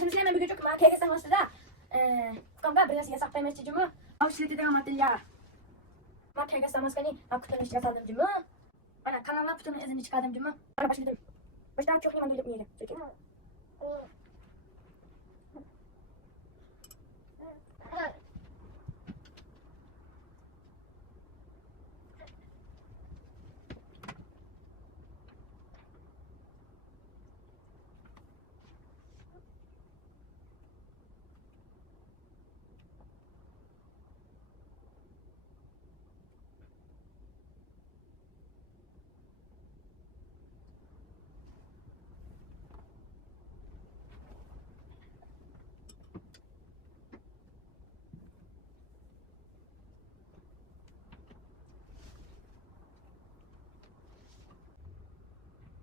şimdi hemen bir küçük markaya geçsem aslında. Kanka biraz yasak demesçicimi. Avşireti de amattı ya. Markaya geçsem aslında kutunun içine saldım cümü. Bana kanalına kutunun izini çıkardım cümü. Bana başladım. Baştan çok liman gelip yiyelim. Çekin.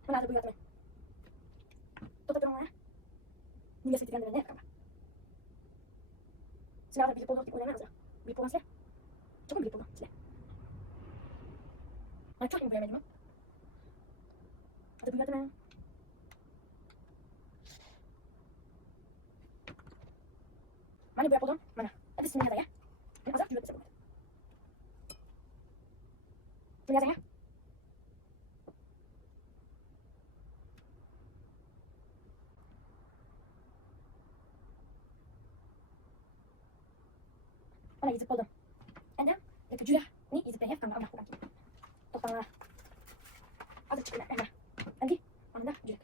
Bana da bu yardım et. Tutuyorum ona. Niye seçeceğim de ne yapalım? Silahla bir polon oynamaz ya. Bir polon silah. Çok mu bir polon silah? Ben çok mu beğenmedim? Hadi bu yardım et. Mana bu yapalım. Mana. Hadi sini ya. Ini azab juga bisa buat. Sini ya. Mana izip buldum. Anda dekat juga. Ini izipnya ya, tambah kurang. Total. Ada çıkıyor hemen. Andi. Anda juga.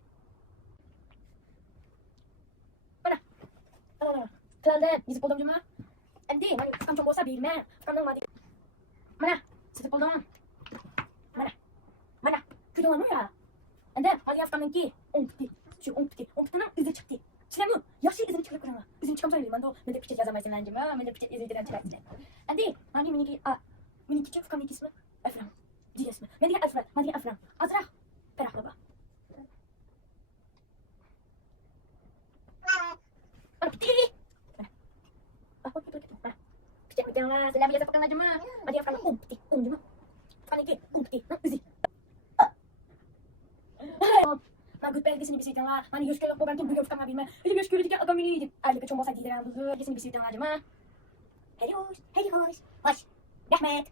Mana? Ana. Klandan izip buldum cuma. Andi, mana kam çok olsa bilmem. Kamdan madi. Mana? Izip buldum. Mana? Mana? Kötü olan o ya. Anda madi yafkamınki. Onkti. Şu onkti. Onkti'nin izi çıktı. Sinema yaşı izini çıkıyor kurana. İzini çıkamsa öyle. Ben de ben de piçe yazamayız inancım. Ben de piçe izlediren çıkarttı. Andi, madi miniki miniki çok kamınki ismi. Efram. Diye ismi. Madi Efram. Madi Efram. Azraq. Ferah baba. Bitti. Bak bak bak. Piçe mi diyorlar? Selam yazıp bakalım acıma. Madi Efram. Onkti. Onkti. Kamınki. Onkti. İzi. Magut belgesini bir şeyden var. Hani göz kölük bu belki bu göz kama bilmem. Bir göz kölük adam beni. Ayrıca çok olsa giderim bu belgesini bir şeyden var acıma. Hadi hoş. Hadi hoş. Hoş. Rahmet.